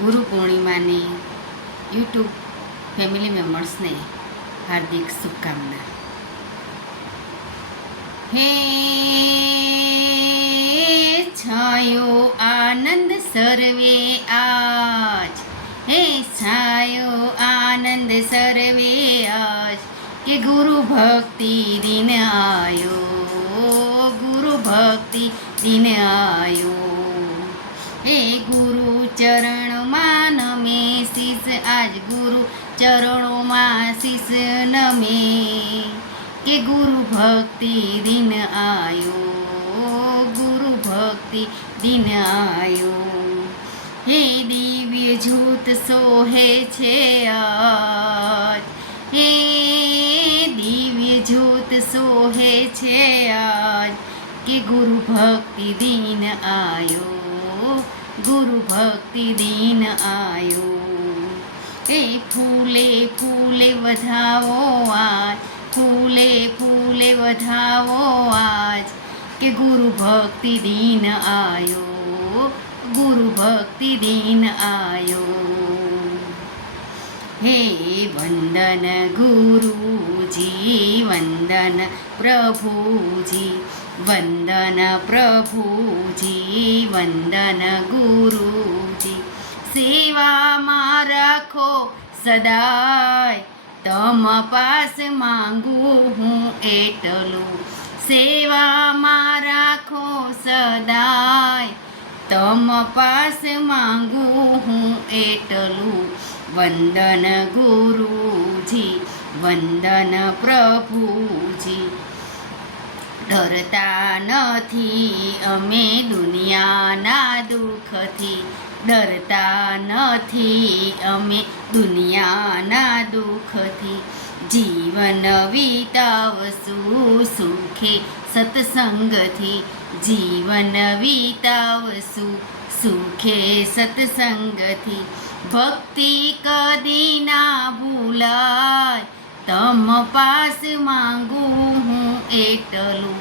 ગુરુ પૂર્ણિમાની YouTube family મેમ્બર્સને હાર્દિક શુભકામના. હે છાયો આનંદ સર્વે આજ. હે છાયો આનંદ સર્વે આજ. કે ગુરુ ભક્તિ દિન આયો. ગુરુ ભક્તિ દિન આયો. હે ગુરુ ચરણમાં નમે શીશ આજ ગુરુ ચરણોમાં શીશ નમે. કે ગુરુ ભક્તિ દિન આયો, ગુરુ ભક્તિ દિન આયો. હે દિવ્ય જ્યોત સોહે છે આજ. હે દિવ્ય જ્યોત સોહે છે આજ. કે ગુરુ ભક્તિ દિન આયો. ગુરુ ભક્તિ દિન આયો. એ ફૂલે ફૂલે વધાવો આજ. ફૂલે ફૂલે વધાવો આજ. કે ગુરુ ભક્તિ દિન આયો. ગુરુ ભક્તિ દિન આયો. હે વંદન ગુરુજી, વંદન પ્રભુજી. વંદન પ્રભુજી વંદન ગુરુજી સેવામાં રાખો સદાય તમ પાસ માંગુ હું એટલું સેવામાં રાખો સદાય તમ પાસ માંગુ હું એટલું વંદન ગુરુજી વંદન પ્રભુજી ડરતા નથી, અમે દુનિયાના દુઃખથી ડરતા નથી, અમે દુનિયાના દુઃખથી જીવન વિતાવશું સુખે સત્સંગથી, જીવન વિતાવશું સુખે સત્સંગથી. ભક્તિ કદી ના ભૂલાય તમ પાસ માંગું હું એટલું.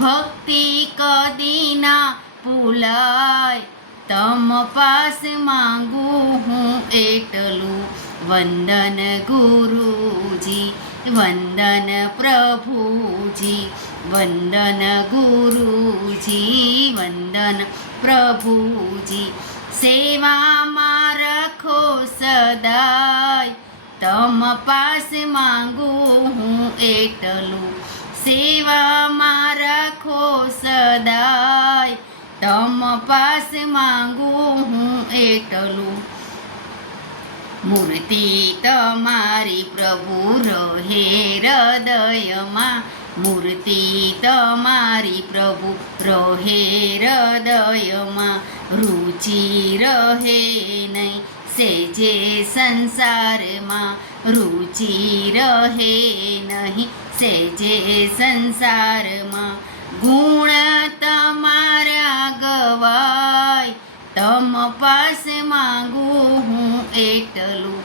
ભક્તિ કદીના ભૂલાય. તમ પાસ માંગું હું એટલું. વંદન ગુરુજી, વંદન પ્રભુજી, વંદન ગુરુજી, વંદન પ્રભુજી. સેવામાં રાખો સદાય. તમ પાસ માંગું હું એટલું. સેવામાં રાખો સદાય. તમ પાસ માંગું હું એટલું. મૂર્તિ તમારી પ્રભુ રહે હૃદયમાં. મૂર્તિ તમારી પ્રભુ રહે હૃદયમાં. રુચિ રહે નહીં. સેજે સંસારમાં રુચિ રહે નહીં સેજે સંસારમાં ગુણ તમારા ગવાય તમ પાસ માંગુ હું એટલું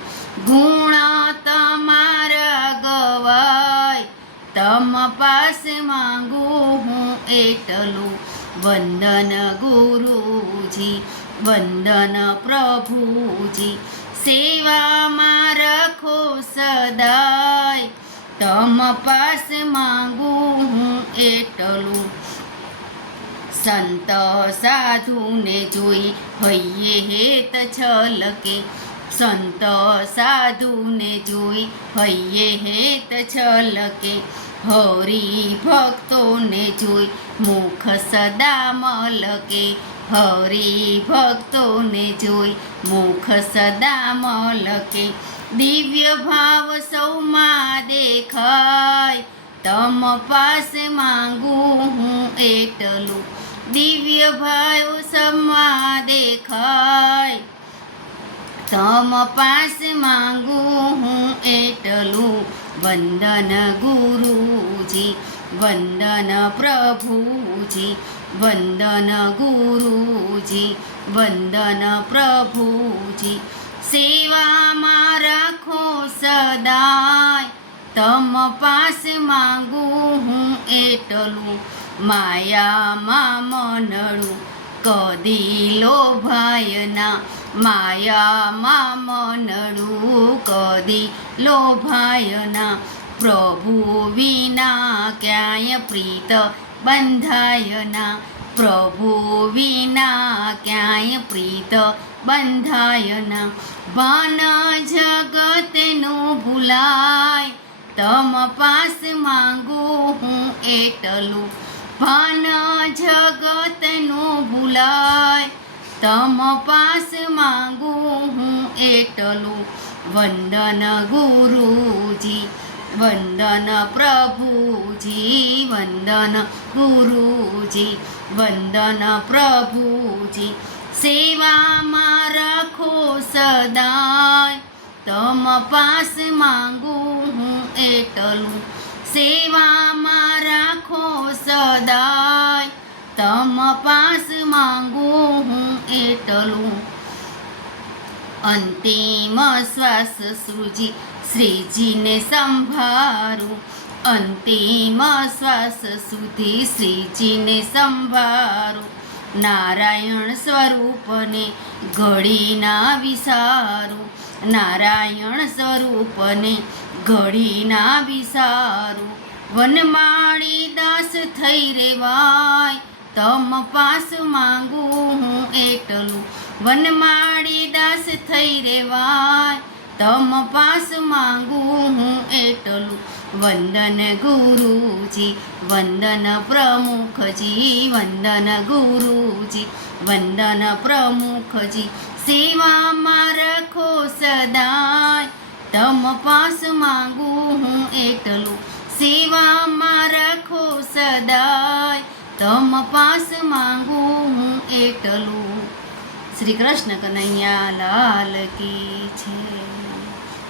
ગુણ તમારા ગવાય તમ પાસ માંગુ હું એટલું વંદન ગુરુજી વંદન પ્રભુજી, સેવામાં રખો સદાય. તમ પાસ માંગુ હું એટલું. સંત સાધુને જોઈ હૈયે હેત છલકે. સંત સાધુને જોઈ હૈયે હેત છલકે. હરી ભક્તોને જોઈ મુખ સદા મલકે. હરિ ભક્તોને જોઈ મુખ સદા મલકે. દિવ્ય ભાવ સૌમાં દેખાય. તમ પાસ માંગુ હું એટલું. દિવ્ય ભાવ સમા દેખાય. તમ પાસ માંગુ હું એટલું. વંદન ગુરુજી વંદન પ્રભુજી વંદન ગુરુજી વંદન પ્રભુજી સેવામાં રાખો સદાય તમ પાસ માંગુ હું એટલું માયામાં મનડું કદી લોભાયના માયામાં મનડું કદી લોભાયના પ્રભુ વિના ક્યાંય પ્રીત બંધાયના પ્રભુ વિના ક્યાંય પ્રીત બંધાયના ભાન જગતનું ભૂલાય તમ પાસ માંગુ હું એટલું ભાન જગતનું ભૂલાય તમ પાસ માંગુ હું એટલું વંદન ગુરુજી વંદન પ્રભુજી, વંદન ગુરુજી, વંદન પ્રભુજી. સેવામાં રાખો સદાય. તમ પાસ માંગુ હું એટલું. સેવામાં રાખો સદાય. તમ પાસ માંગુ હું એટલું. અંતિમ શ્વાસ સૃજી, શ્રીજીને સંભારું અંતિમ શ્વાસ સુધી શ્રીજીને સંભારું નારાયણ સ્વરૂપને ઘડીના વિસારું. નારાયણ સ્વરૂપને ઘડીના વિસારું. વનમાળી દાસ થઈ રેવાય, તમ પાસ માંગુ હું એટલું. વનમાળી દાસ થઈ રેવાય. તમ પાસ માંગુ હું એટલું. વંદન ગુરુજી, વંદન પ્રમુખજી વંદન ગુરુજી, વંદન પ્રમુખજી સેવામાં રાખો સદાય. તમ પાસ માંગુ હું એટલું. સેવામાં રાખો સદાય. તમ પાસ માંગુ હું એટલું. શ્રી કૃષ્ણ કનૈયા લાલ કી છે.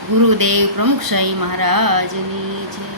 ગુરુદેવ પ્રમુખ શાહી મહારાજની છે.